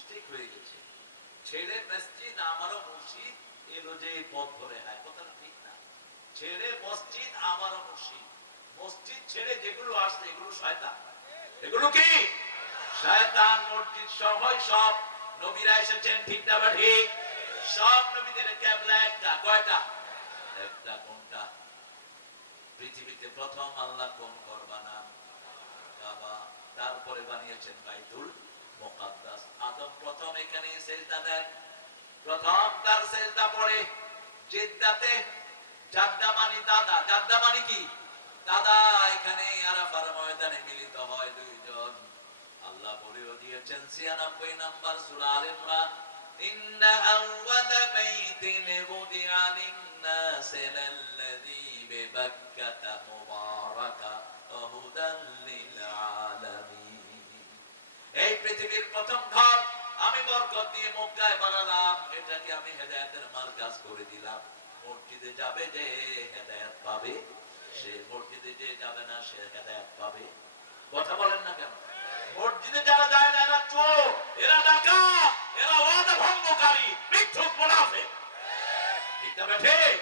Mistake হয়ে গেছে, ছেড়ে মসজিদ আমারও মসজিদ এলো যে পথ ধরে হয়, কথাটা ঠিক না। ছেড়ে মসজিদ আমারও মসজিদ, মসজিদ ছেড়ে যেগুলো আসছে এগুলো শয়তান। এগুলো কি শয়তান। মসজিদ সবাই সব নবীরা এসেছেন, ঠিক না ঠিক? সব নবীদের কিবলা একটা, কয়টা? একটা। কোনটা? পৃথিবীতে প্রথম আল্লাহ কোন ঘর বানান? কাবা। তারপরে বানিয়েছেন বাইতুল মুকাদ্দাস। আদম প্রথম এখানে সিজদা দেন, প্রথম তার সিজদা পড়ে জিদ্দাতে। জাদ্দা মানে দাদা, জাদ্দা মানে কি? দাদা। এখানে আরাফার ময়দানে মিলিত হয় দুইজন। আল্লাহ বলেও দিয়েছেন ৯৬ নম্বর সূরা আল ইমরান, ইন্না আউওয়ালা বাইতিন বুদিআ লিন-নাসি লাল্লাযী বিবাক্কাতা মুবারাকা ওয়া হুদাল লিল আলামিন। এই পৃথিবীর প্রথম ঘর আমি বরকত দিয়ে মক্কায় বানালাম, এটাকে আমি হেদায়েতের মার্কাজ করে দিলাম। মসজিদে যাবে যে হেদায়েত পাবে, সে মসজিদে যে যাবে না সে হেদায়েত পাবে। কথা বলেন না কেন? মসজিদে যারা যায় না এরা চোর, এরা ডাকাত, এরা ওয়াদা ভঙ্গকারী, মিথ্যুক, মুনাফিক। ঠিক না ঠিক?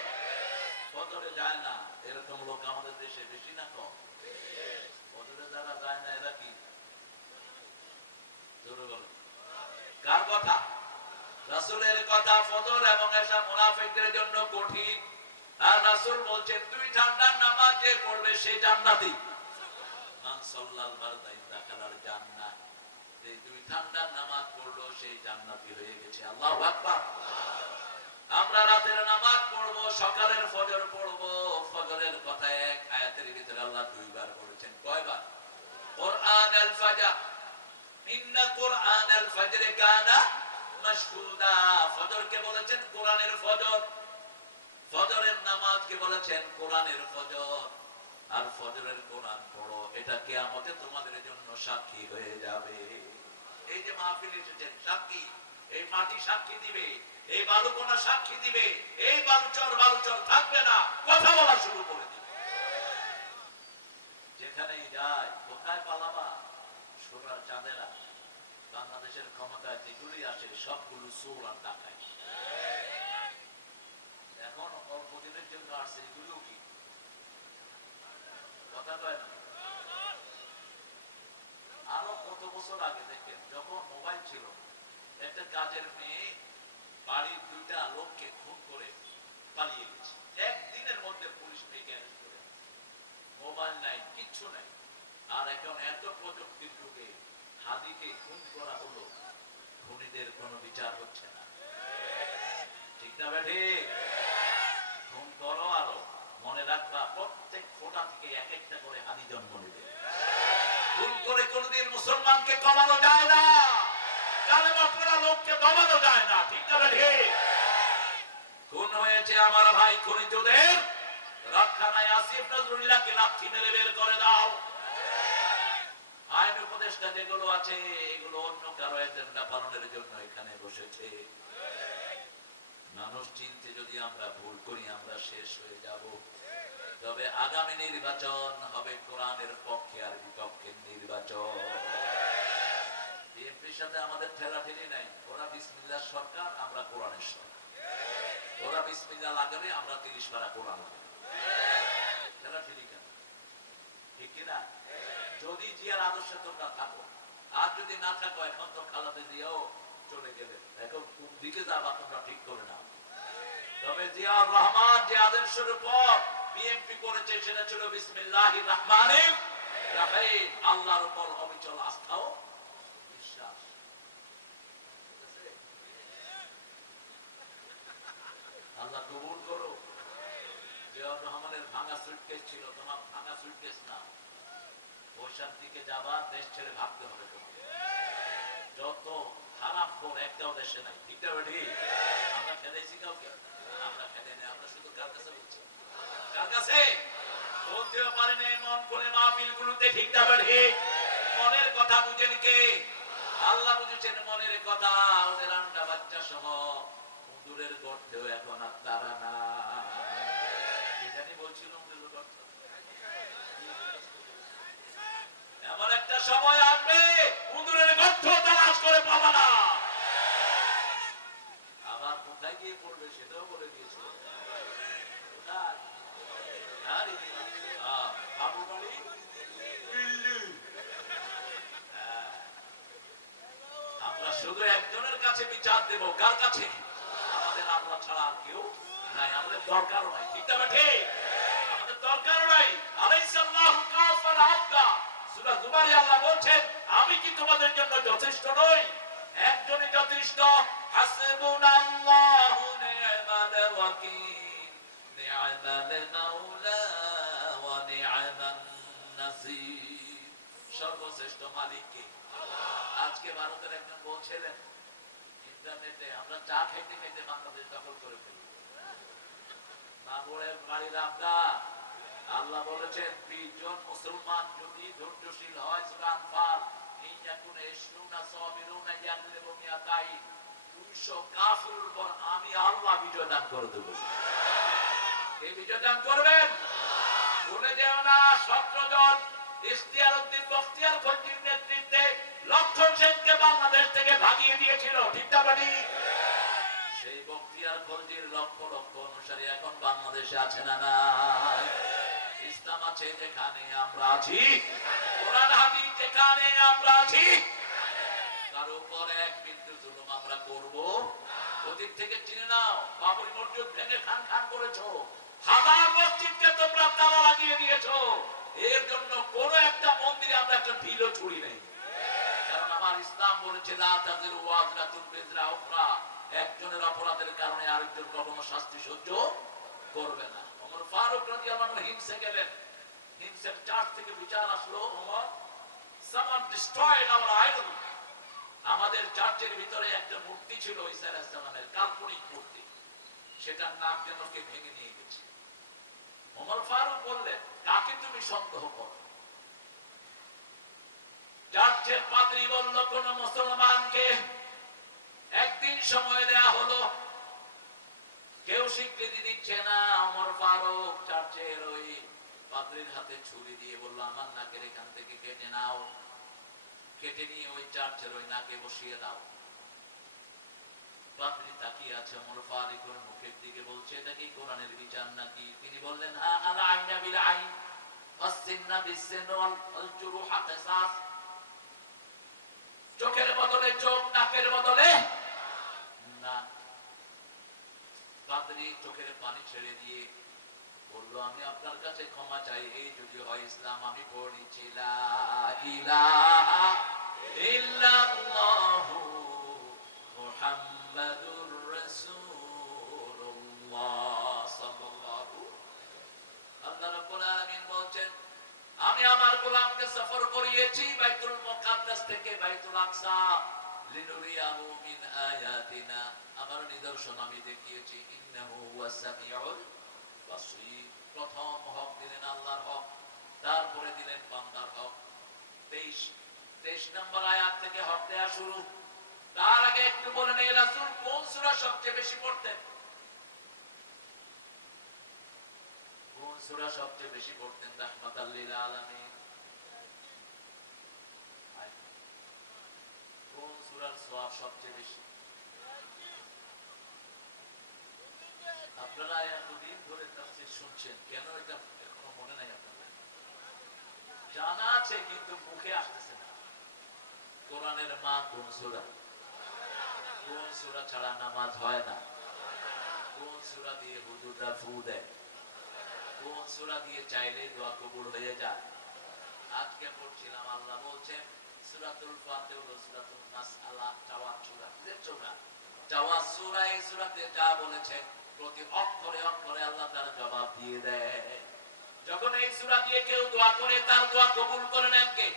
বদরে যায় না এরকম লোক আমাদের দেশে বেশি না কম? বদরে যারা যায় না এরা কি? জোরে বলেন। কার কথা? রাসূলের কথা। ফজর এবং এশা মুনাফিকদের জন্য কঠিন। আর রাসূল বলছেন দুই ঠান্ডার নামাজ যে পড়বে সে জান্নাতি। মান সাল্লাল বারদাইন দাখালাল জান্নাহ। যে দুই ঠান্ডার নামাজ পড়লো সেই জান্নাতি হয়ে গেছে। আল্লাহু আকবার। আমরা রাতের নামাজ পড়বো, সকালের ফজর পড়বো। ফজরের কথা এক আয়াতের ভিতরে আল্লাহ দুইবার বলেছেন। কয়বার? কুরআনুল ফাজর, ইন্না কুরআনুল ফাজরি কানা মাশহুদা। ফজরকে বলেছেন কোরআনের ফজর, ফজরের নামাজকে বলেছেন কোরআনের ফজর। আর ফজরের কোরআন পড়ো, এটা কিয়ামতে তোমাদের জন্য সাক্ষী হয়ে যাবে। এই যে মাহফিল এসেছেন সাক্ষী, এই মাটি সাক্ষী দিবে, এই বালুকণা সাক্ষী দিবে, এই বালুচর থাকবে না, কথা বলা শুরু করে দিবে। যেখানেই যায় কোথায় পালাবা? সোনার চাঁদেরা। বাংলাদেশের ক্ষমতায় যেগুলি আসে সবগুলো চোর আর ডাকাত। এখন অল্প দিনের জন্য আসছে, এগুলো কি কথা কয় না? আরো কত বছর আগে দেখেন যখন মোবাইল ছিল, একটা কাজের মেয়ে বাড়ির দুইটা লোককে খুন করে পালিয়ে গেছে। একদিনের মধ্যে পুলিশ মেয়েকে অ্যারেস্ট করে। মোবাইল নাই, কিচ্ছু নাই। আর এখন এত প্রযুক্তির যুগে হাদিকে খুন করা হলো, খুনিদের কোনো বিচার হচ্ছে না। ঠিক না বেঠি? খুন করো, আরো মনে রাখবা প্রত্যেক ফোঁটা থেকে এক একটা করে হাদি জন্ম নেবে। খুন করে কোনদিন মুসলমানকে কমানো যায় না, কালেমা পড়া লোককে দমানো যায় না। ঠিক না বেঠি? খুন হয়েছে আমার ভাই, খুনিদের রক্ষা নাই। আসিফ নজরুল্লাহকে লাঠি মেরে বের করে দাও। আইন উপদেষ্টা যেগুলো আছে এগুলো অন্য কারো এজেন্ডা পালনের জন্য এখানে বসেছে। মানুষ চিনতে যদি আমরা ভুল করি আমরা শেষ হয়ে যাব। তবে আগামী নির্বাচন হবে কোরআনের পক্ষে আর বিপক্ষের নির্বাচন। বিএনপির সাথে আমাদের ঠেলাঠেলি নাই। ওরা বিসমিল্লাহ সরকার, আমরা কোরআনের সরকার। ওরা বিসমিল্লাহ লাগাবে, আমরা ৩০ পারা কোরআন লাগাবে। ঠেলাঠেলি কেন? ঠিক কিনা? যদি জিয়ার আদর্শে তোমরা থাকো, আর যদি না থাকো, এখন তো খালাদা জিয়াও চলে গেলে, এখন কোন দিকে যাবা তোমরা ঠিক করে নাও। তবে জিয়াউর রহমান যে আদর্শের উপর বিএনপি করেছে সেটা ছিল বিসমিল্লাহির রহমানির রহিম, আল্লাহর উপর অবিচল আস্থা ও বিশ্বাস। আল্লাহ কবুল করো। জিয়াউর রহমানের ভাঙা সুটকেস ছিল, তোমার ভাঙা সুটকেস না। বৈশাখ দিকে যাবা, দেশ ছেড়ে ভাবতে হবে তোমাকে। যত খারাপ খোর একটাও দেশে নাই। ঠিক না বেঠি? আমরা খেলেছি কাউকে? আমরা খেলে নেই। আমরা শুধু কার কাছে বলছি? কার কাছে? বলতেও পারে না মন করে মাহফিল গুলোতে। ঠিক না বেঠি? মনের কথা বুঝেন কে? আল্লাহ বুঝেছেন মনের কথা। ওদের আন্ডা বাচ্চা সহ হুজুরের গর্তেও এখন আর তারা না। যেখানে বলছিল হুজুরের গর্ত, এমন একটা সময় আসবে হুজুরের গর্ত তালাশ করে পাবা না। শুধু একজনের কাছে বিচার দেব, কার কাছে? আমাদের আল্লাহ ছাড়া আর কেউ নাই, আমাদের দরকারও নাই। ঠিক না ঠিক? আমাদের দরকারও নাই। আলাইসাল্লাহু কাফার আবদা, সূরা জুমারে আল্লাহ বলছেন আমি কি তোমাদের জন্য যথেষ্ট নই? একজনই যথেষ্ট। হাসবুনাল্লাহু নি'মাল ওয়াকিল, নি'মাল মাওলা ওয়া নি'মান নাসির। সর্বশ্রেষ্ঠ মালিক কে? আজকে ভারতের একজন বলছিলেন ইন্টারনেটে, আমরা চা খাইতে খাইতে বাংলাদেশ দখল করে ফেলি। বাবুরের বাড়ির আবদার, আল্লাহ বলেছেন 20 জন মুসলমান যদি ধৈর্যশীল হয়, সূরা আনফাল, ইনয়াকুনা ইশরুনা সাবিরুনা ইয়াগলিবু মিয়াতাই, 200 কাফিরের উপর আমি আল্লাহ বিজয় দান করে দেব। কে বিজয় দান করবেন? ভুলে যেও না 17 জন ইখতিয়ার উদ্দিন বখতিয়ার খলজির নেতৃত্বে লক্ষণ সেনকে বাংলাদেশ থেকে ভাগিয়ে দিয়েছিল। ঠিক না বাড়ি? সেই বখতিয়ার খলজির লক্ষ লক্ষ অনুসারী এখন বাংলাদেশে আছে না নাই? ইসলাম আছে যেখানে আমরা আছি, কোরআন হাদিস যেখানে আমরা আছি, তার উপর এক বিন্দু জুলুম আমরা করব। অতীত থেকে চিনে নাও, বাবরি মসজিদ ভেঙে খান খান করেছো, হাজার মসজিদকে তোমরা তালা লাগিয়ে দিয়েছো, এর জন্য কোন একটা মন্দিরে আমরা একটা ঢিলও ছুড়ি নেই। কারণ আমার ইসলাম বলেছে লা তাজিরু ওয়াজরাতুন বিজরা উখরা, একজনের অপরাধের কারণে আরেকজন কখনো শাস্তি সহ্য করবে না। ওমর ফারুক রাদিয়াল্লাহু আনহু হিমসে গেলেন, হিমসের চার্চ থেকে বিচার আসলো, Omar someone destroyed our idol, আমাদের চার্চের ভিতরে একটা মূর্তি ছিল ঈসা আলাইহিস সালামের, কাল্পনিক মূর্তি, সেটার নাক যেন কে ভেঙে নিয়ে গেছে। ওমর ফারুক বললেন কাকে তুমি সন্দেহ করো? চার্চের পাদ্রী বলল কোন মুসলমানকে একদিন সময় দেয়া হলো, কেউ স্বীকৃতি দিচ্ছে না। ওমর ফারুক চার্চের ওই পাদ্রীর হাতে ছুরি দিয়ে বলল আমার নাকের এখান থেকে কেটে নাও, কেটে নিয়ে ওই চার্চের ওই নাকে বসিয়ে দাও। পাদ্রী তাকিয়ে আছে ওমর ফারুকের মুখের দিকে, বলছে এটা কি কোরআনের বিচার নাকি? তিনি বললেন হা আল আইনা বিল আইন ওয়াস-সিন্না বিস-সিন ওয়াল জুরুহা কিসাস, চোখের বদলে চোখ, নাকের বদলে না। পাদ্রী চোখের পানি ছেড়ে দিয়ে বলল আমি আপনার কাছে ক্ষমা চাই, এই যদি হয় ইসলাম আমি পড়ে নিচ্ছি লা ইলাহা ইল্লাল্লাহু মুহাম্মাদুর রাসূলুল্লাহ সাল্লাল্লাহু। আল্লাহ রাব্বুল আলামিন বলেন আমি আমার গোলামকে সফর করিয়েছি বাইতুল মুকাদ্দাস থেকে বাইতুল আকসা, লিনুরিয়াহু মিন আয়াতিনা, আমার নিদর্শন আমি দেখিয়েছি, ইন্নাহু হুয়াস সামিউল বাসীর। প্রথম হক দিলেন আল্লাহর হক, তারপরে দিলেন বান্দার হক। 23 নম্বর আয়াত থেকে হক দেয়া শুরু। তার আগে একটু বলেন এই রাসূল কোন সূরা সবচেয়ে বেশি পড়তেন? কোন সূরা সবচেয়ে বেশি পড়তেন? রাহমাতাল লিল আলামিন। কোন সূরার সওয়াব সবচেয়ে বেশি? আপনারা এতদিন ধরে তাফসীর শুনছেন, কেন এটা এখনো মনে নাই আপনাদের? জানা আছে কিন্তু মুখে আসতেছে না। কোরআনের মা কোন সূরা? কোন সূরা ছাড়া নামাজ হয় না? কোন সূরা দিয়ে হুজুররা ফু দেয়? কোন সূরা দিয়ে চাইলে দোয়া কবুল হয়ে যায়? আজকে পড়ছিলাম আল্লাহ বলছেন সূরাতুল ফাতিহা হলো সূরাতুল মাসআলা, চাওয়ার সূরা। কিসের সূরা? চাওয়ার সূরা। এই সূরাতে যা বলেছেন প্রতি অক্ষরে অক্ষরে আল্লাহ তার জবাব দিয়ে দেয়। যখন এই সূরা দিয়ে কেউ দোয়া করে তার দোয়া কবুল করে নেন কে?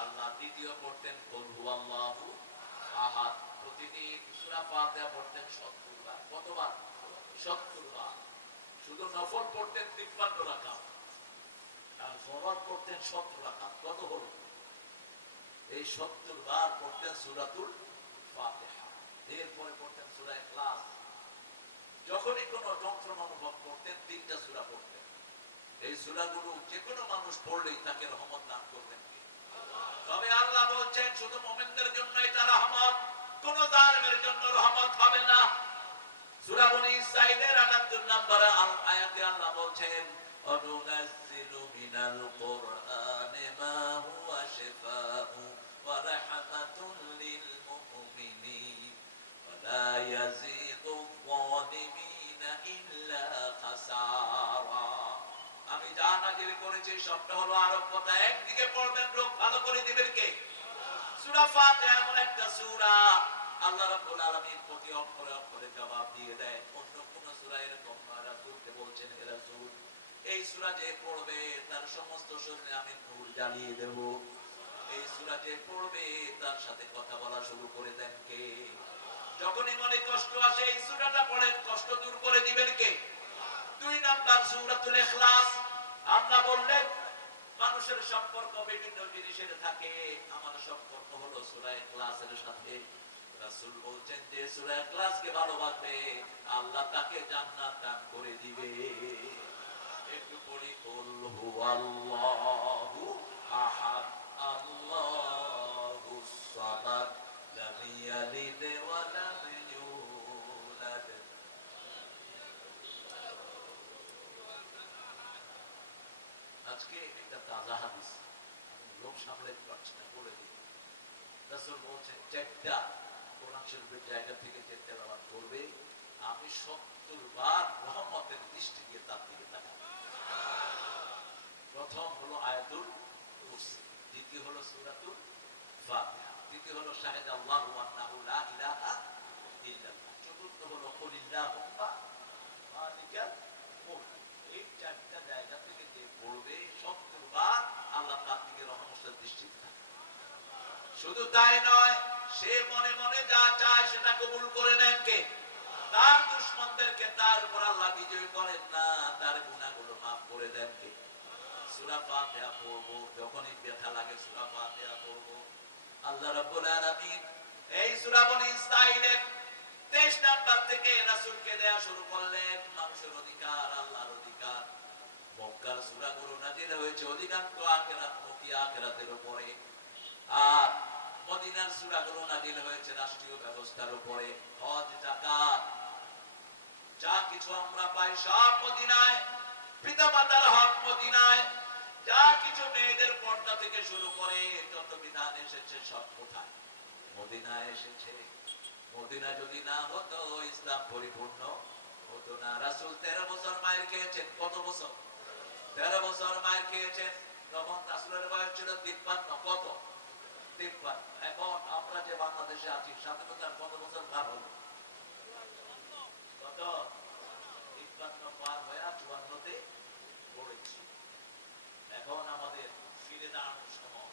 আল্লাহ। দ্বিতীয় পড়তেন কুল হুয়াল্লাহু আহাদ। প্রতিদিন সূরা ফাতিহা পড়তেন 70 বার। কতবার? 70 বার। শুধু নফল পড়তেন 53 রাকাত, আর ফরজ পড়তেন 70 রাকাত। কত হলো? এই 70 বার পড়তেন সূরাতুল ফাতিহা। এরপরে পড়তেন সূরা ইখলাস। যখনই কোনো যন্ত্রণা অনুভব করতেন 3টা সূরা পড়তেন। এই সূরাগুলো যে কোনো মানুষ পড়লেই তাকে রহমত দান করবেন। তবে আল্লাহ বলছেন শুধু মুমিনদের জন্য এটা রহমত, কোন জালিমের জন্য রহমত হবে না। সূরা বনী ইসরাঈলের 78 নম্বর আয়াতে আল্লাহ বলছেন অনুনাজ্জিলু মিনাল কুরআনি মা হুয়া শিফাউ ওয়া রাহমাতুল লিল মুমিনিন বলছি সবটা হলো আরব কথা। একদিকে পড়বেন, রোগ ভালো করে দিবেন কে? সূরা ফাতিহা এমন একটা সূরা আল্লাহ রাব্বুল আলামিন প্রতি অক্ষরে অক্ষরে জবাব দিয়ে দেয়। অন্য কোন সূরা এরকম নয়। রাসূলকে বলছেন, হে রাসূল, এই সূরা যে পড়বে তার সমস্ত শরীরে আমি নূর জ্বালিয়ে দেব। এই সূরা যে পড়বে তার সাথে কথা বলা শুরু করে দেন কে? যখনই মনে কষ্ট আসে এই সূরাটা পড়েন, কষ্ট দূর করে দিবেন কে? 2 নাম্বার সূরাতুল ইখলাস। আল্লাহ বললেন মানুষের সম্পর্ক বিভিন্ন জিনিসের থাকে, আমার সম্পর্ক হলো সূরা ইখলাসের সাথে। রাসূল বলছেন যে সূরা ইখলাসকে ভালোবাসবে আল্লাহ তাকে জান্নাত দান করে দিবে। একটু পড়ি, কুল হুয়াল্লাহু আহাদ আল্লাহুস সামাদ লাম ইয়ালিদ ওয়া লাম ইউলাদ। আজকে একটা তাজা হাদিস, লোক সামলাতে পারছি না, বলে দিই। রাসূল বলছেন চারটা কোরআন শরীফের জায়গা থেকে যে তেলাওয়াত করবে আমি 70 বার রহমতের দৃষ্টি দিয়ে তার দিকে তাকাবো। প্রথম হলো আয়াতুল কুরসি, দ্বিতীয় হলো সূরাতুল ফাতিহা, তৃতীয় হলো শাহিদ আল্লাহু আন্নাহু লা ইলাহা ইল্লাল্লাহ, চতুর্থ হলো কুলিল্লাহুম্মা মালিকাল মুলক। এই চারটা জায়গা থেকে যে পড়বে 70 বার আল্লাহ তার দিকে রহমতের দৃষ্টি তাকাবে। শুধু তাই নয়, সে মনে মনে যা চায় সেটা কবুল করে নেন কে? তার দুশমনদেরকে তার উপর আল্লাহ বিজয় করেন না, তার গুনাহগুলো maaf করে দেন কে? সূরা ফাতিহা পড়বো, যখনই ব্যথা লাগে সূরা ফাতিহা পড়বো। আল্লাহ রাব্বুল আলামিন এই সূরা বনী ইসরাঈলের 23 নাম্বার থেকে রাসূলকে দেয়া শুরু করলেন। মানুষের অধিকার, আল্লাহর অধিকার। মক্কার সূরাগুলো নাযিল হয়েছে অধিকাংশ আখিরাতমুখী, আখিরাতের উপরে। আর মদিনার সূরাগুলো নাযিল হয়েছে রাষ্ট্রীয় ব্যবস্থার উপরে। হজ, যাকাত, যা কিছু আমরা পাই সব মদিনায়। পিতামাতার হক মদিনায়। যা কিছু মেয়েদের পর্দা থেকে শুরু করে যত বিধান এসেছে সব কোথায়? মদিনায় এসেছে। মদিনা যদি না হতো ইসলাম পরিপূর্ণ হতো না। রাসূল 13 বছর মায়ের খেয়েছেন। কত বছর? 13 বছর মায়ের খেয়েছেন। তখন রাসূলের বয়স ছিল 53। কত? 53। এখন আমরা যে বাংলাদেশে আছি স্বাধীনতার কত বছর পার হলো? কত? 53 পার হয়ে 54তে পড়েছি। এখন আমাদের ফিরে দাঁড়ানোর সময়।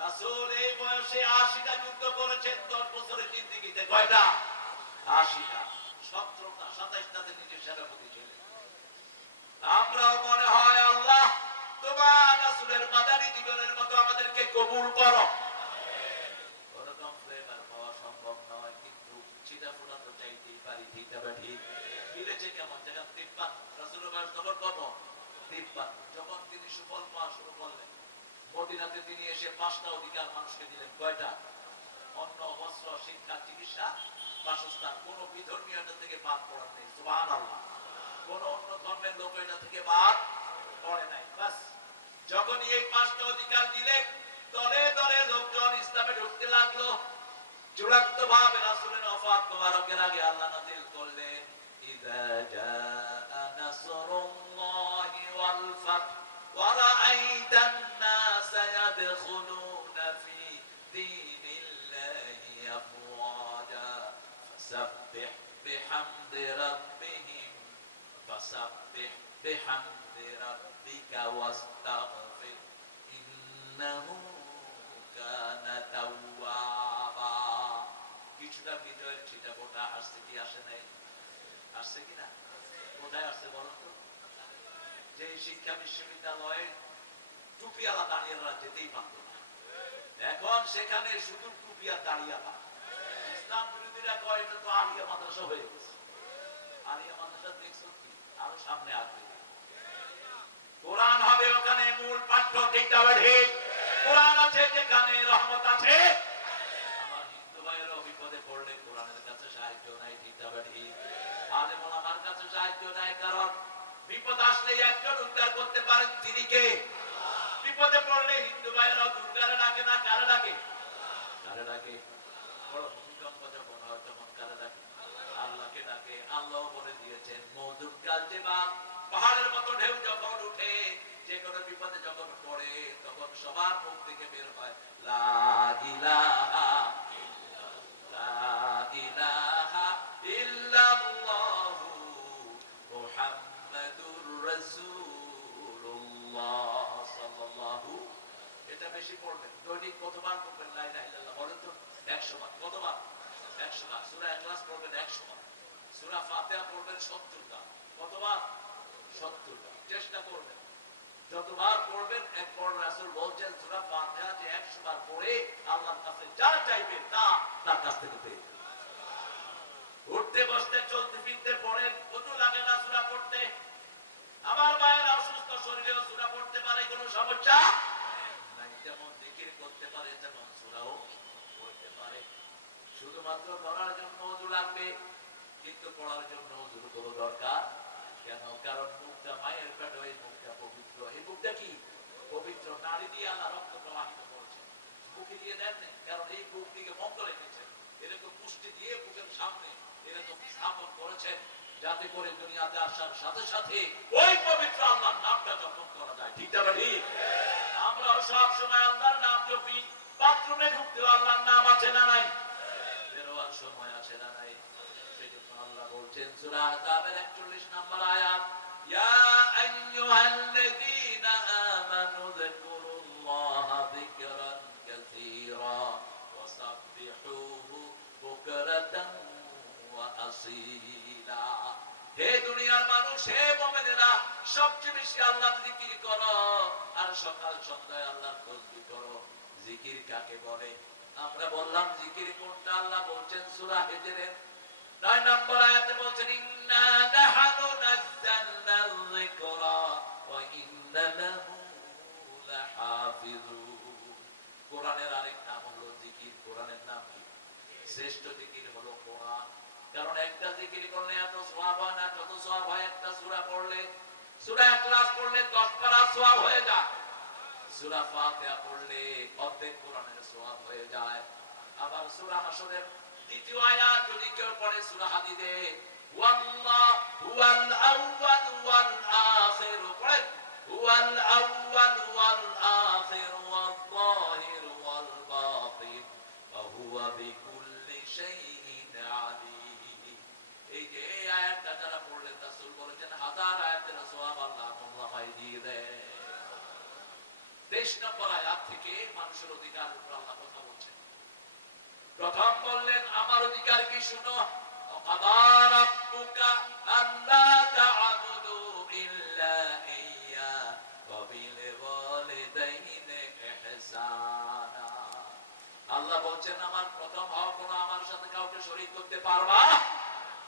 রাসূল এই বয়সে 80টা যুদ্ধ করেছেন 10 বছরের জিন্দেগিতে। কয়টা? 80টা। 17টা, 27টাতে নিজের সেনাপতি ছিলেন। আমরাও মনে হয় আল্লাহ তোমার রাসূলের মাদানী জীবনের মতো আমাদেরকে কবুল করো। ওরকম ফ্লেভার পাওয়া সম্ভব নয়, কিন্তু চিটাফোটা তো চাইতেই পারি। ঠিক না ঠিক? ফিরেছে কেমন? যেখানে 53, রাসূলের বয়স তখন কত? 53। যখন তিনি সুফল পাওয়া শুরু করলেন, মদিনাতে তিনি এসে 5টা অধিকার মানুষকে দিলেন। কয়টা? অন্ন, বস্ত্র, শিক্ষা, চিকিৎসা, বাসস্থান। কোন বিধর্মীয় এটা থেকে বাদ পড়েন নাই। সুবহানাল্লাহ। কোন অন্য ধর্মের লোক এটা থেকে বাদ পড়ে নাই। বাস যখনই এই 5টা অধিকার দিলেন, দলে দলে লোকজন ইসলামে ঢুকতে লাগলো। চূড়ান্ত ভাবে রাসূলের ওফাত মোবারকের আগে আল্লাহ নাযিল করলেন, ইযা জাআ নাসরুল্লাহি ওয়াল ফাত ওয়া রাআইতান নাসা ইয়াদখুলুনা ফি দীনিল্লাহি আফওয়াজা ফাসাব্বিহ বিহামদি রাব্বিহিম ফাসাব্বিহ বিহামদি রাব্বিকা ওয়াস্তাগফির ইন্নাহু কানা তাওয়াবা। কিছুটা বিজয়ের ছিটাফোঁটা আসছে কি আসে নাই? আসছে কিনা? কোথায় আসছে বলুন তো? যে শিক্ষা বিশ্ববিদ্যালয়ে টুপিওয়ালা দাঁড়িয়েরা যেতেই পারত না, এখন সেখানে শুধু টুপিয়া দাঁড়িয়েলা। ইসলাম বিরোধীরা কয় এটা তো আলিয়া মাদ্রাসা হয়ে গেছে। আলিয়া মাদ্রাসা দেখছো কি? আরো সামনে আসবে। কোরআন হবে ওখানে মূল পাঠ্য। ঠিক না ঠিক? কোরআন আছে যেখানে রহমত আছে। আমার হিন্দু ভাইয়েরও বিপদে পড়লে কোরআনের কাছে সাহায্য নাই। ঠিক না ঠিক? আলেম ওলামার কাছে সাহায্য নাই, কারণ বিপদ আসলে একজন উদ্ধার করতে পারেন, তিনি কে? বিপদে পড়লে হিন্দু ভাইয়েরা দুর্গারে ডাকে না, কারে ডাকে? কারে ডাকে? বড় ভূমিকম্প যখন হয় তখন কারে ডাকে? আল্লাহকে ডাকে। আল্লাহ বলে দিয়েছেন মওজুদ কাল যে বাপ পাহাড়ের মতো ঢেউ যখন উঠে, যে কোনো বিপদে যখন পড়ে, তখন সবার মুখ থেকে বের হয় লা ইলাহা লা ইলাহা ইল্লাল্লাহু মুহাম্মাদুর রাসূলুল্লাহ সাল্লাল্লাহু। এটা বেশি পড়বেন, দৈনিক কতবার পড়বেন লা ইলাহা ইল্লাল্লাহ বলেন তো? 100 বার। কতবার? 100 বার। সূরা ইখলাস পড়বেন 100 বার, সূরা ফাতিহা পড়বেন 70 বার। কতবার? 70 বার। চেষ্টা করবেন যতবার পড়বেন। এরপর রাসূল বলছেন সূরা ফাতিহা যে 100 বার পড়ে আল্লাহর কাছে যা চাইবে তা তার কাছ থেকে পেয়ে যাবে। উঠতে বসতে চলতে ফিরতে পড়েন, ওযু লাগে না সূরা পড়তে। আমার মায়েরা অসুস্থ শরীরেও সূরা পড়তে পারে, কোনো সমস্যা নাই। যেমন জিকির করতে পারে, তেমন সূরাও পড়তে পারে। শুধুমাত্র পড়ার জন্য ওযু লাগবে, কিন্তু পড়ার জন্য ওযুর কোনো দরকার কেন? কারণ মুখটা মায়ের পেটে, এই মুখটা পবিত্র। এই মুখটা কি পবিত্র? নারী দিয়ে আল্লাহ রক্ত প্রবাহিত করেছে, মুখে দিয়ে দেন নেই। কারণ এই মুখ দিকে বন্ধ রেখেছেন, এরকম পুষ্টি দিয়ে মুখের সামনে এরকম স্থাপন করেছেন, যাতে করে দুনিয়াতে আসার সাথে সাথে ওই পবিত্র আল্লাহর নামটা জপন করা যায়। ঠিক না ঠিক? আমরা সব সময় আল্লাহর নাম জপি, বাথরুমে ঢুকতেও আল্লাহর নাম আছে না নাই? বেরোয়ার সময় আছে না নাই? সেজন্য আল্লাহ বলছেন সূরা আহজাবের 41 নম্বর আয়াত, ইয়া আইয়ুহাল্লাযীনা আমানু যিকুরুল্লাহা যিকরান কাসীরা ওয়াসাব্বিহুহু বুকরাতান ওয়া আসীলা। হে দুনিয়ার মানুষ, হে মুমিনেরা, সবচেয়ে বেশি আল্লাহর জিকির করো আর সকাল সন্ধ্যায় আল্লাহর তাসবিহ করো। জিকির কাকে বলে? আমরা বললাম জিকির কোনটা? আল্লাহ বলছেন সূরা হিজরের 9 নম্বর আয়াতে বলছেন, ইন্না নাহনু নাযালনা যিকরা ওয়া ইন্না লাহু লাহাফিজুন। কোরআনের আরেক নাম হলো জিকির। কোরআনের নাম কি? শ্রেষ্ঠ জিকির হলো কোরআন। কারণ একটা জিকির করলে এত সওয়াব হয় না, যত সওয়াব হয় একটা সূরা পড়লে। সূরা ইখলাস পড়লে 10 পারা সওয়াব হয়ে যায়, সূরা ফাতিহা পড়লে অর্ধেক কোরআনের সওয়াব হয়ে যায়। আবার সূরা হাশরের দ্বিতীয় আয়াত যদি কেউ পড়ে সূরা হাদীদে, ওয়াল্লাহু হুয়াল আউয়াল ওয়াল আখির, পড়ে হুয়াল আউয়াল ওয়াল আখির ওয়াল যাহির ওয়াল বাতিন ওয়া হুয়া বিকুল্লি শাইইন আলীম। এই যে এই আয়াতটা যারা পড়লেন, রাসূল বলেছেন 1000 আয়াতের সওয়াব আল্লাহ মোল্লামাই দিয়ে দেয়। 23 নম্বর আয়াত থেকে মানুষের অধিকার উপর আল্লাহ কথা বলছেন। প্রথম বললেন আমার অধিকার কি শুনো, ওয়াকাদা রাব্বুকা আল্লা তা'বুদু ইল্লা ইয়্যা ওয়া বিল ওয়ালিদাইনি ইহসানা। আল্লাহ বলছেন আমার প্রথম হক হলো আমার সাথে কাউকে শরীক করতে পারবা,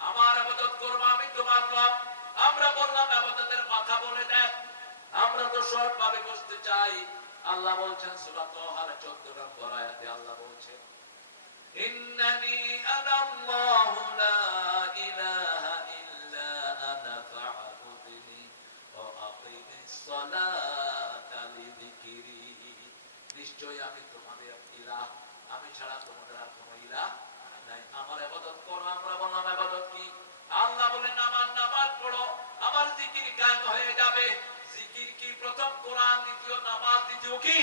আমার ইবাদত করবা, আমি তোমার রব। আমরা বললাম ইবাদতের মাথা বলে দেন, আমরা তো সব ভাবে বুঝতে চাই। আল্লাহ বলছেন সূরা তাহার 14 নম্বর আয়াতে আল্লাহ বলছেন, ইন্নানি আনাল্লাহু লা ইলাহা ইল্লা আনা ফা'বুদনি ওয়া আকিমিস সালাতা লিযিকরি। নিশ্চয়ই আমি তোমাদের ইলাহ, আমি ছাড়া তোমাদের আর কোনো ইলাহ নাই, আমার ইবাদত করো। আমরা বললাম ইবাদত কি? আল্লাহ বলেন আমার নামাজ পড়ো, আমার জিকির কায়েম হয়ে যাবে। জিকির কি? প্রথম কোরআন, দ্বিতীয় নামাজ, তৃতীয় কি?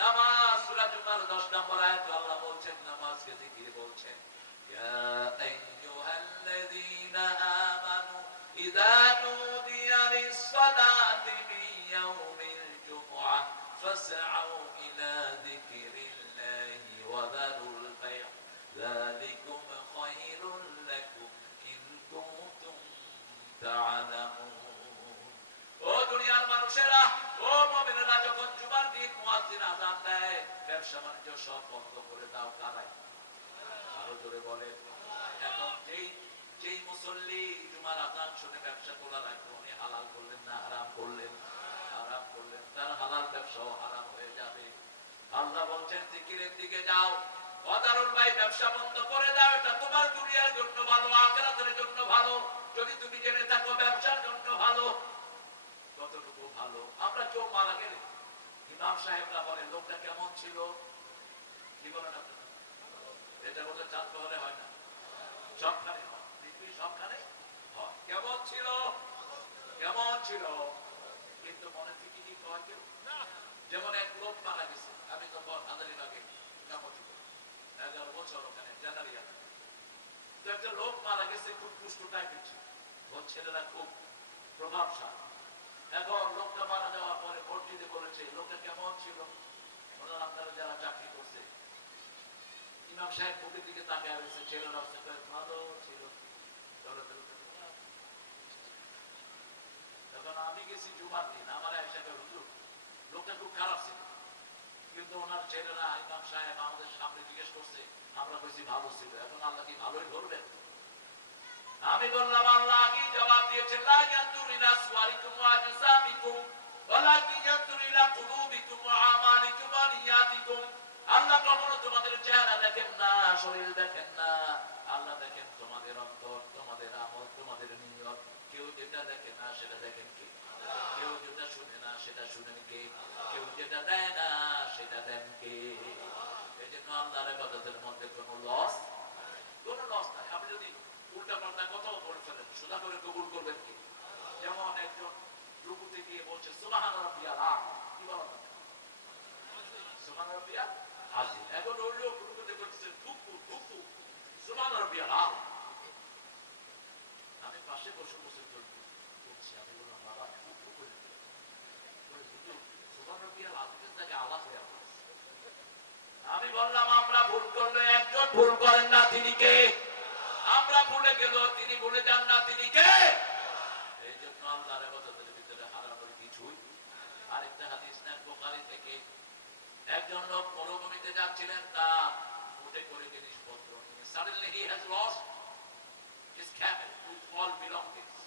নামাজ। সূরা জুমার 10 নম্বর আয়াতে আল্লাহ বলছেন নামাজকে জিকির বলছেন, ইয়া আইয়ুহাল্লাযীনা আমানু ইযা নুদিয়া লিস-সালাতি মিন ইয়াউমিল জুমআহ ফাসআউ ইলা যিকরিল্লাহি ওয়া যারুল বায়' যালিকুম খায়রুল লাকুম ইন কুনতুম তা'লামুন। ও দুনিয়ার মানুষেরা, ও মুমিনেরা, যখন জুমার দিন মুয়াজ্জিন আযান দেয়, ব্যবসা বাণিজ্য সব বন্ধ করে দাও। কারাই? আরো জোরে বলেন। এখন যেই মুসল্লি জুমার আযান শুনে ব্যবসা করা রাখলো, উনি হালাল করলেন না হারাম করলেন? হারাম করলেন। তার হালাল ব্যবসাও হারাম হয়ে যাবে। আল্লাহ বলছেন জিকিরের দিকে যাও, ওয়াদারুল বাই', ব্যবসা বন্ধ করে দাও। এটা তোমার দুনিয়ার জন্য ভালো, আখিরাতের জন্য ভালো। যদি তুমি জেনে থাকো ব্যবসার জন্য ভালো, কতটুকু ভালো। আমরা কেউ মারা গেলে ইমাম সাহেবরা বলেন লোকটা কেমন ছিল, কি বলেন আপনারা? এটা বলতে চাঁদ শহরে হয় না, সবখানে হয়, পৃথিবীর সবখানে হয়। কেমন ছিল? কেমন ছিল, কিন্তু মনে থেকে কি কয় কেউ? যেমন এক লোক মারা গেছে, আমি তখন হাজারিবাগে কামতি করি, 11 বছর ওখানে জেনারিয়া। তো একটা লোক মারা গেছে, খুব দুষ্ট টাইপের ছিল, ওর ছেলেরা খুব প্রভাবশালী। এখন লোকটা মারা যাওয়ার পরে মসজিদে বলেছে লোকটা কেমন ছিল, ওনারা আপনারা যারা চাকরি করছে, ইমাম সাহেব মুখের দিকে তাকিয়ে রয়েছে, ছেলেরা ভালো ছিল। তখন আমি গেছি জুমার দিন, আমার একসাথে হুজুর, লোকটা খুব খারাপ ছিল, কিন্তু ওনার ছেলেরা ইমাম সাহেব আমাদের সামনে জিজ্ঞেস করছে, আমরা কইছি ভালো ছিল। এখন আল্লাহ কি ভালোই ধরবেন? আমি বললাম আল্লাহ কি জবাব দিয়েছেন, লা ইয়ানজুরু ইলা সুওয়ারিকুম ওয়া আজসামিকুম ওয়ালাকিন ইয়ানজুরু ইলা কুলুবিকুম ওয়া আমালিকুম ওয়া নিয়াতিকুম। আল্লাহ কখনো তোমাদের চেহারা দেখেন না, শরীর দেখেন না, আল্লাহ দেখেন তোমাদের অন্তর, তোমাদের আমল, তোমাদের নিয়ত। কেউ যেটা দেখে না সেটা দেখেন কে? কেউ যেটা শুনে না সেটা শুনেন কে? কেউ যেটা দেয় না সেটা দেন কে? এজন্য আল্লাহর ইবাদতের মধ্যে কোনো লস নাই। আপনি যদি উল্টা পাল্টা কথাও বলে ফেলেন, সোজা করে কবুল করবেন কি? যেমন একজন রুকুতে গিয়ে বলছে সুবহান রাব্বিয়াল আযীম, কি বলেন? সুবহান রাব্বিয়াল আযীম। এখন ওই লোক রুকুতে করতেছে ধুকু ধুকু সুবহান রাব্বিয়াল আযীম। আমি পাশে বসে বসে করছি, আমি বললাম বাবা ধুকু করে সুবহান রাব্বিয়াল আযীমের জায়গায় আলাদা হয়ে আছে। আমি বললাম আমরা ভুল করলে একজন ভুল করেন না, তিনি কে? আমরা ভুলে গেল, তিনি ভুলে যান না, তিনি কে? এই জন্য আল্লাহর ইবাদতের ভিতরে হারানোর কিছুই। আরেকটা হাদিস নেন বুখারী থেকে, একজন লোক মরুভূমিতে যাচ্ছিলেন, তার উটে করে জিনিসপত্র নিয়ে, suddenly he has lost his camel with all belongings.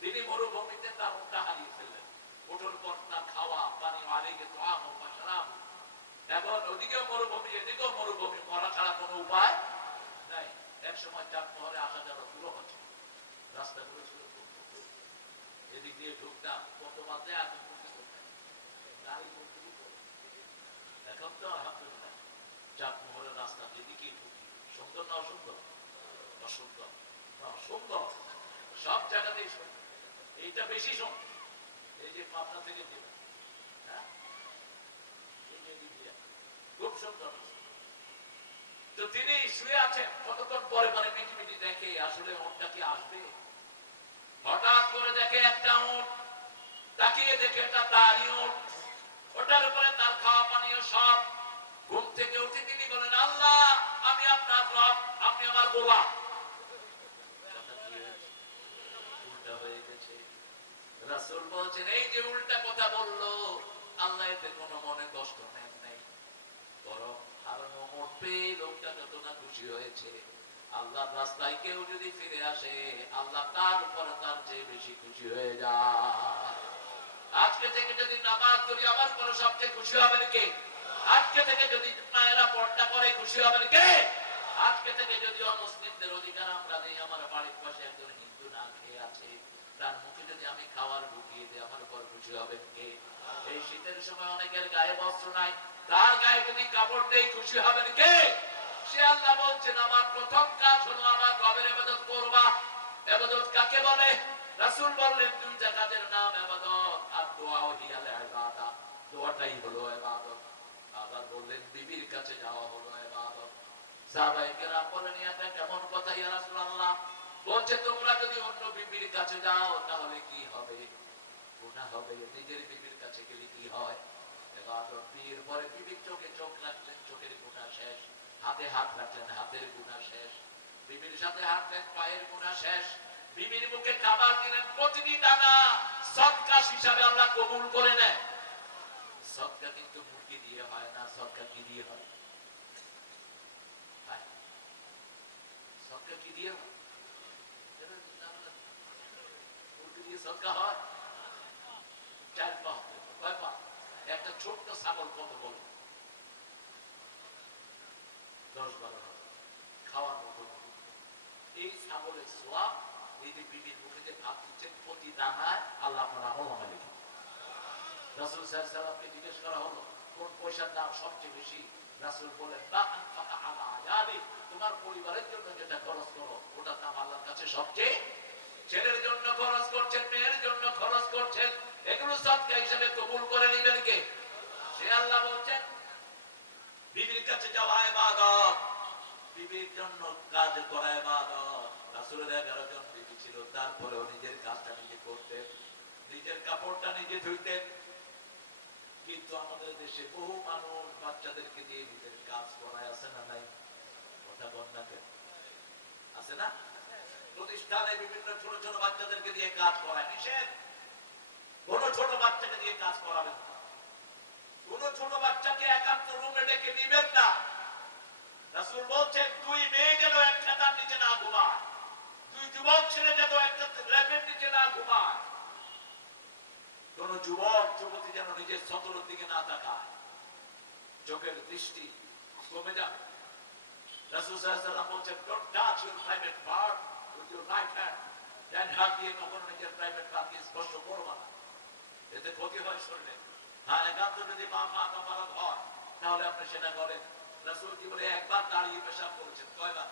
তিনি মরুভূমিতে তার উটটা হারিয়ে ফেললেন। উটের পর তার খাওয়া পানি, আলাইহি তুআম ওয়া শারাব। এখন ওদিকেও মরুভূমি, এদিকেও মরুভূমি, মরা ছাড়া কোনো উপায় নাই। এক সময় চাঁদমহলে আসা যাওয়া পুরো হচ্ছে, রাস্তাগুলো ছিল এদিক দিয়ে ঢুকতাম, কত বাজে এত গাড়ি এখন তো আলহামদুলিল্লাহ চাঁদমহলের রাস্তা যেদিকে ঢুকি, সুন্দর না অসুন্দর? অসুন্দর না সুন্দর, সব জায়গাতেই সুন্দর। এইটা বেশি সুন্দর, এই যে পাবনা থেকে দিল, হ্যাঁ খুব সুন্দর। তো তিনি শুয়ে আছেন, কতক্ষণ পরে পরে মিটি মিটি দেখে আসলে ওটটা কি আসবে। হঠাৎ করে দেখে একটা উট, তাকিয়ে দেখে এটা তারই উট, ওটার উপরে তার খাওয়া পানীয় সব। ঘুম থেকে উঠে তিনি বলেন আল্লাহ আমি আপনার রব, আপনি আমার গোলাম। উল্টা হয়ে গেছে। রাসূল বলছেন এই যে উল্টা কথা বললো, আল্লাহ এতে কোনো মনে কষ্ট নেন নাই, বরং হারানো মোট পেয়ে লোকটা যত না খুশি হয়েছে। আল্লাহর রাস্তায় কেউ যদি ফিরে আসে, আল্লাহ তার উপরে তার চেয়ে বেশি খুশি হয়ে যায়। আজকে থেকে যদি নামাজ পড়ি, আমার পরে সবচেয়ে খুশি হবেন কে? আজকে থেকে যদি মায়েরা পর্দা করে, খুশি হবেন কে? আজকে থেকে যদি অমুসলিমদের অধিকার আমরা দিই, আমার বাড়ির পাশে একজন হিন্দু না খেয়ে আছে, তার মুখে যদি আমি খাওয়ার ঢুকিয়ে দিই, আমার উপর খুশি হবেন কে? এই শীতের সময় অনেকের গায়ে বস্ত্র নাই, তার গায়ে যদি কাপড় দেই, খুশি হবেন কে? সে আল্লাহ বলছেন আমার প্রথম কাজ হলো আমার রবের ইবাদত করবা। ইবাদত কাকে বলে? রাসূল বললেন দুইটা কাজের নাম ইবাদত, আর দোয়া হিয়াল ইবাদত, দোয়াটাই হলো ইবাদত। আবার বললেন বিবির কাছে যাওয়া হলো ইবাদত। সাহাবায়ে কেরাম বলেন এটা কেমন কথা ইয়া রাসূলুল্লাহ? বলছে তোমরা যদি অন্য বিবির কাছে যাও তাহলে কি হবে? গুনাহ হবে। নিজের বিবির কাছে গেলে কি হয়? ইবাদত। বিয়ের পরে বিবির চোখে চোখ রাখলেন, চোখের গুনাহ শেষ। হাতে হাত রাখলেন, হাতের গুনাহ শেষ। বিবির সাথে হাঁটলেন, পায়ের গুনাহ শেষ। বিবির মুখে খাবার দিলেন, প্রতিটি দানা সদকা হিসাবে আল্লাহ কবুল করে নেয়। সদকা কিন্তু মুরগি দিয়ে হয় না, সদকা কি দিয়ে হয়? সদকা কি দিয়ে হয়? মুরগি দিয়ে সদকা হয়? 4 পা, কয় পা? একটা ছোট্ট ছাগল কত বড়? 10-12 খাওয়ার মতো। এই ছাগলের সোয়াব, এই যে বিবির মুখে যে ভাত দিচ্ছেন, প্রতি দানায় আল্লাহ আপনার আমল নামে লিখেন। রাসূল সাল্লাল্লাহু আলাইহি ওয়াসাল্লামকে জিজ্ঞেস করা হলো কোন পয়সার দাম সবচেয়ে বেশি? রাসূল বলেন মা আনফাকা আলা আয়ালি, তোমার পরিবারের জন্য যেটা খরচ করো ওটার দাম আল্লাহর কাছে সবচেয়ে ছেলের জন্য খরচ করছেন, মেয়ের জন্য খরচ করছেন, এগুলো সদকা হিসেবে কবুল করে নেবেন কে? সে আল্লাহ বলছেন বিবির কাছে যাওয়া ইবাদত, বিবির জন্য কাজ করা ইবাদত। রাসূলের 11 জন বিবি ছিল, তারপরেও নিজের কাজটা নিজে করতেন, নিজের কাপড়টা নিজে ধুইতেন। কিন্তু আমাদের দেশে বহু মানুষ বাচ্চাদেরকে দিয়ে নিজের কাজ করায়, আছে না নাই? কথা বল না কেন? আছে না? প্রতিষ্ঠানে বিভিন্ন ছোট ছোট বাচ্চাদেরকে দিয়ে কাজ করায়, নিষেধ। কোন ছোট বাচ্চাকে দিয়ে কাজ করাবেন না, কোন ছোট বাচ্চাকে একান্ত রুমে ডেকে নিবেন না। রাসূল বলছেন দুই মেয়ে যেন এক ছাতার নিচে না ঘুমায়, দুই যুবক ছেলে যেন একটা ল্যাপের নিচে না ঘুমায়, কোন যুবক যুবতী যেন নিজের সতরের দিকে না তাকায়, চোখের দৃষ্টি কমে যাবে। রাসূল সাল্লাল্লাহু আলাইহি ওয়াসাল্লাম বলছেন don't touch your private part with your right hand, ডান হাত দিয়ে কখনো নিজের প্রাইভেট পার্টকে স্পর্শ করবা না, এতে ক্ষতি হয় শরীরে। হ্যাঁ, একান্ত যদি পা মাথা মারা হয় তাহলে আপনি সেটা করেন। রাসূল কি বলে একবার দাঁড়িয়ে পেশাব করেছেন, কয়বার?